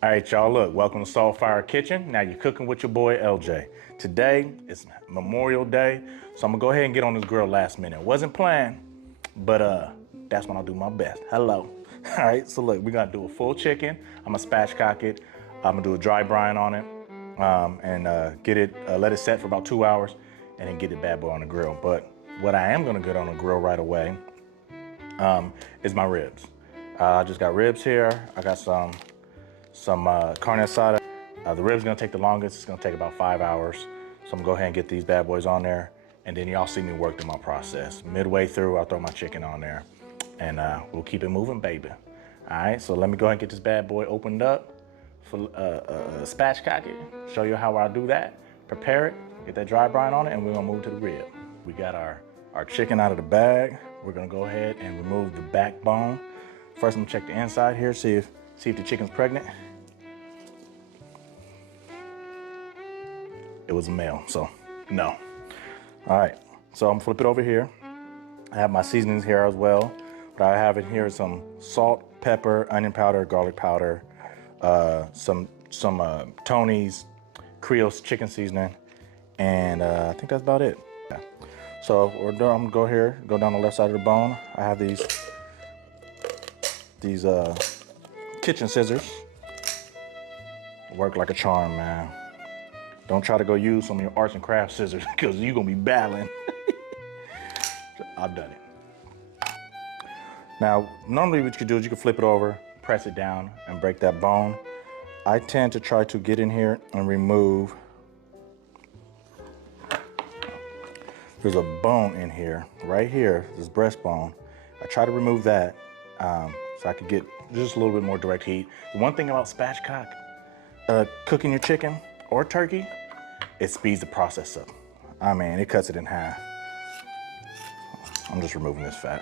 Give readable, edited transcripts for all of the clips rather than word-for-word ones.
All right, y'all, look, welcome to SoulFire Kitchen. Now you're cooking with your boy, LJ. Today is Memorial Day, so I'm gonna go ahead and get on this grill last minute. Wasn't planned, but that's when I'll do my best. Hello. All right, so look, we're gonna do a full chicken. I'm gonna spatchcock it. I'm gonna do a dry brine on it, and get it, let it set for about 2 hours, and then get it bad boy on the grill. But what I am gonna get on the grill right away is my ribs. I just got ribs here. I got some carne asada. The ribs gonna take the longest. It's gonna take about 5 hours. So I'm gonna go ahead and get these bad boys on there, and then y'all see me work through my process. Midway through, I'll throw my chicken on there, and we'll keep it moving, baby. All right, so let me go ahead and get this bad boy opened up for spatchcock it. Show you how I do that. Prepare it, get that dry brine on it, and we're gonna move to the rib. We got our chicken out of the bag. We're gonna go ahead and remove the backbone. First, I'm gonna check the inside here, see if the chicken's pregnant. It was a male, so no. All right, so I'm gonna flip it over here. I have my seasonings here as well. What I have in here is some salt, pepper, onion powder, garlic powder, some Tony's Creole chicken seasoning, and I think that's about it. Yeah. So I'm gonna go here, go down the left side of the bone. I have these kitchen scissors. Work like a charm, man. Don't try to go use some of your arts and crafts scissors because you're gonna be battling. I've done it. Now, normally what you could do is you could flip it over, press it down, and break that bone. I tend to try to get in here and remove. There's a bone in here, right here, this breastbone. I try to remove that so I could get just a little bit more direct heat. The one thing about spatchcock, cooking your chicken or turkey, it speeds the process up. I mean, it cuts it in half. I'm just removing this fat.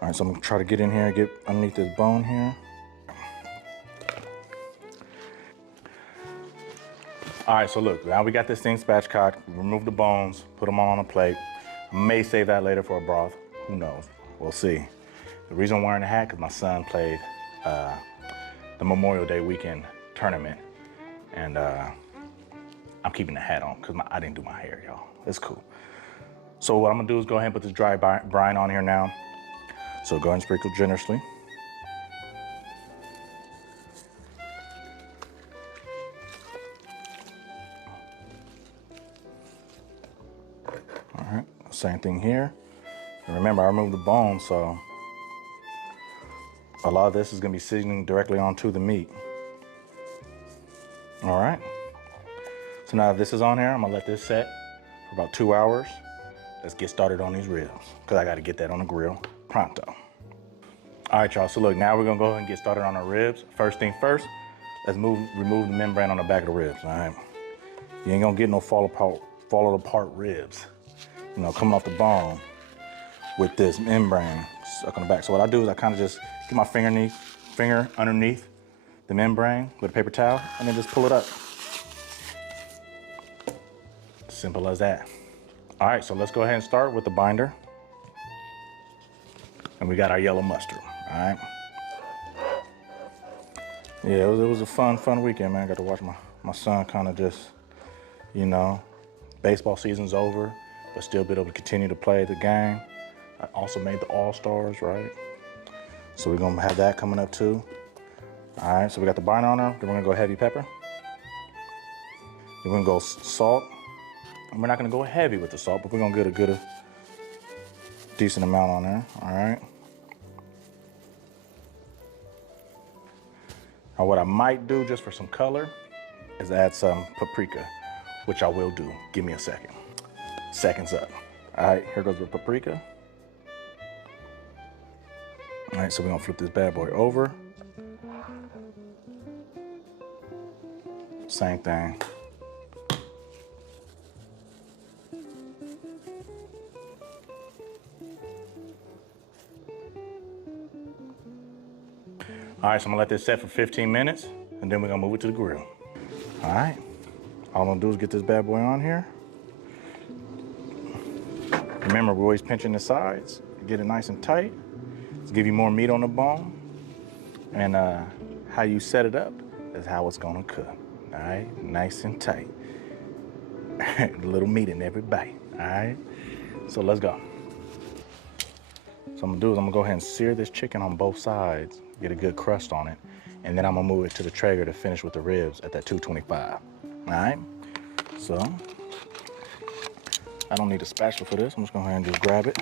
All right, so I'm gonna try to get in here and get underneath this bone here. All right, so look, now we got this thing spatchcocked. Remove the bones, put them on a plate. May save that later for a broth. Who knows? We'll see. The reason I'm wearing the hat, because my son played the Memorial Day weekend tournament, and I'm keeping the hat on because I didn't do my hair, y'all. It's cool. So what I'm gonna do is go ahead and put this dry brine on here now. So go ahead and sprinkle generously. All right, same thing here. And remember, I removed the bone, so a lot of this is gonna be seasoning directly onto the meat. All right. So now this is on here, I'm gonna let this set for about 2 hours. Let's get started on these ribs, because I gotta get that on the grill pronto. All right, y'all, so look, now we're gonna go ahead and get started on our ribs. First thing first, let's remove the membrane on the back of the ribs, all right? You ain't gonna get no fall apart ribs, you know, coming off the bone with this membrane stuck on the back. So what I do is I kind of just get my finger underneath the membrane with a paper towel and then just pull it up. Simple as that. All right, so let's go ahead and start with the binder. And we got our yellow mustard, all right? Yeah, it was a fun weekend, man. I got to watch my son kind of just, you know, baseball season's over, but still be able to continue to play the game. I also made the All-Stars, right? So we're gonna have that coming up too. All right, so we got the binder on there. Then we're gonna go heavy pepper. Then we're gonna go salt. And we're not gonna go heavy with the salt, but we're gonna get a decent amount on there, all right? Now what I might do just for some color is add some paprika, which I will do. Give me a second. Seconds up. All right, here goes the paprika. All right, so we're gonna flip this bad boy over. Same thing. All right, so I'm gonna let this set for 15 minutes and then we're gonna move it to the grill. All right, all I'm gonna do is get this bad boy on here. Remember, we're always pinching the sides, get it nice and tight. Let's give you more meat on the bone. And how you set it up is how it's gonna cook. All right, nice and tight. A little meat in every bite. All right, so let's go. So I'm gonna go ahead and sear this chicken on both sides, get a good crust on it, and then I'm gonna move it to the Traeger to finish with the ribs at that 225. All right, so I don't need a spatula for this. I'm just gonna go ahead and just grab it.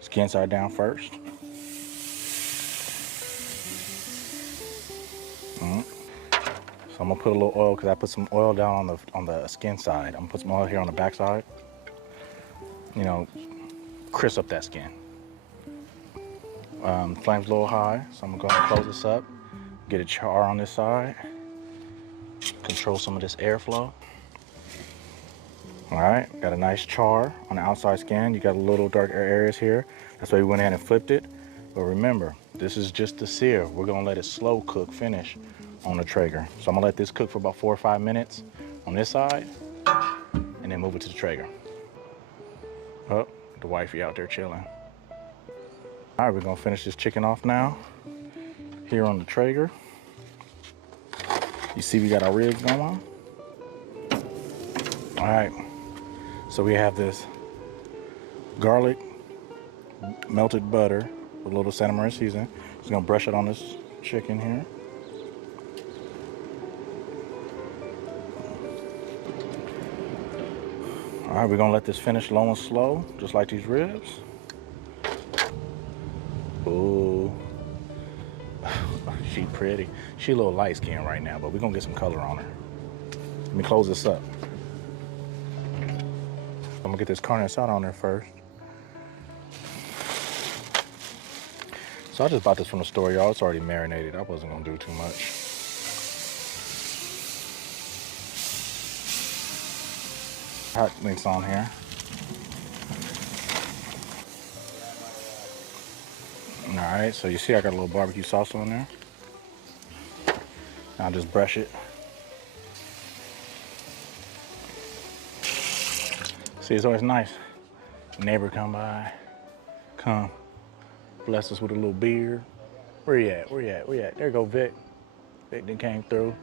Skin side down first. So I'm gonna put a little oil, because I put some oil down on the skin side. I'm gonna put some oil here on the back side. You know, crisp up that skin. Flame's a little high, so I'm gonna go ahead and close this up. Get a char on this side. Control some of this airflow. All right, got a nice char on the outside skin. You got a little dark areas here. That's why we went ahead and flipped it. But remember, this is just the sear. We're gonna let it slow cook finish on the Traeger. So I'm gonna let this cook for about 4 or 5 minutes on this side, and then move it to the Traeger. Oh, the wifey out there chilling. All right, we're gonna finish this chicken off now here on the Traeger. You see we got our ribs going on. All right, so we have this garlic, melted butter with a little Santa Maria seasoning. Just gonna brush it on this chicken here. All right, we're gonna let this finish low and slow, just like these ribs. Ooh, she pretty. She a little light skinned right now, but we're gonna get some color on her. Let me close this up. I'm gonna get this carne asada on there first. So I just bought this from the store, y'all. It's already marinated. I wasn't gonna do too much. Hot links on here. All right, so you see I got a little barbecue sauce on there. I'll just brush it. See, it's always nice. Neighbor come by, come, bless us with a little beer. Where you at, where you at, where you at? There you go, Vic. Vic then came through.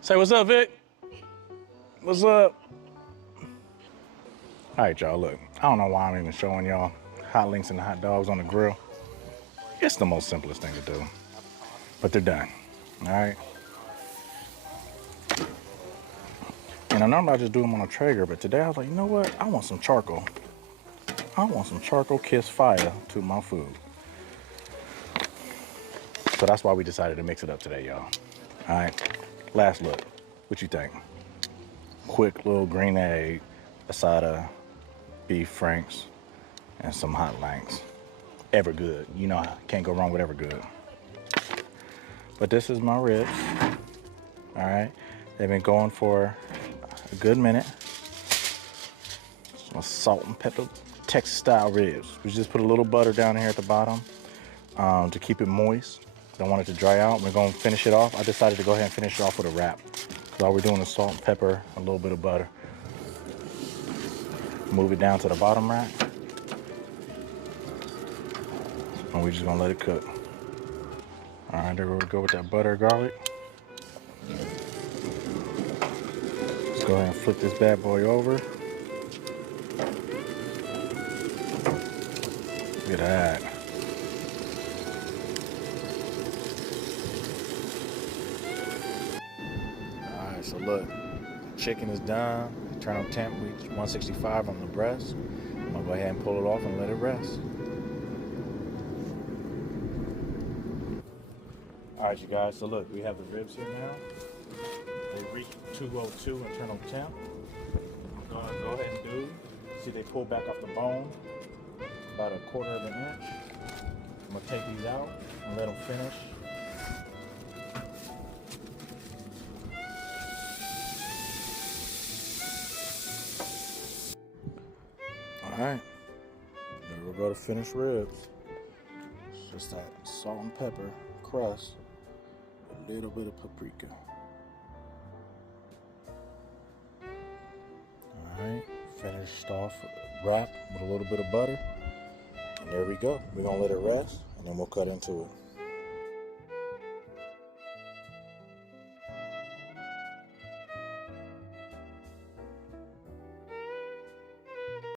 Say, what's up, Vic? What's up? All right, y'all, look. I don't know why I'm even showing y'all hot links and hot dogs on the grill. It's the most simplest thing to do, but they're done, all right? And I normally I just do them on a Traeger, but today I was like, you know what? I want some charcoal. I want some charcoal kiss fire to my food. So that's why we decided to mix it up today, y'all. All right, last look. What you think? Quick little green egg, asada, beef franks, and some hot links. Ever good. You know, can't go wrong with ever good. But this is my ribs. All right, they've been going for a good minute. Some salt and pepper, Texas style ribs. We just put a little butter down here at the bottom to keep it moist. Don't want it to dry out. We're gonna finish it off. I decided to go ahead and finish it off with a wrap. So all we're doing is salt and pepper, a little bit of butter. Move it down to the bottom rack. And we're just gonna let it cook. All right, there we go with that butter, garlic. Let's go ahead and flip this bad boy over. Look at that. All right, so look, chicken is done. Internal temp reached 165 on the breast. I'm gonna go ahead and pull it off and let it rest. All right, you guys, so look, we have the ribs here now. They reached 202 internal temp. I'm gonna go ahead and do, see they pull back off the bone, about 1/4 of an inch. I'm gonna take these out and let them finish. All right, there we go to finished ribs. It's just that salt and pepper crust, a little bit of paprika. All right, finished off wrap with a little bit of butter. And there we go. We're gonna let it rest. then we'll cut into it.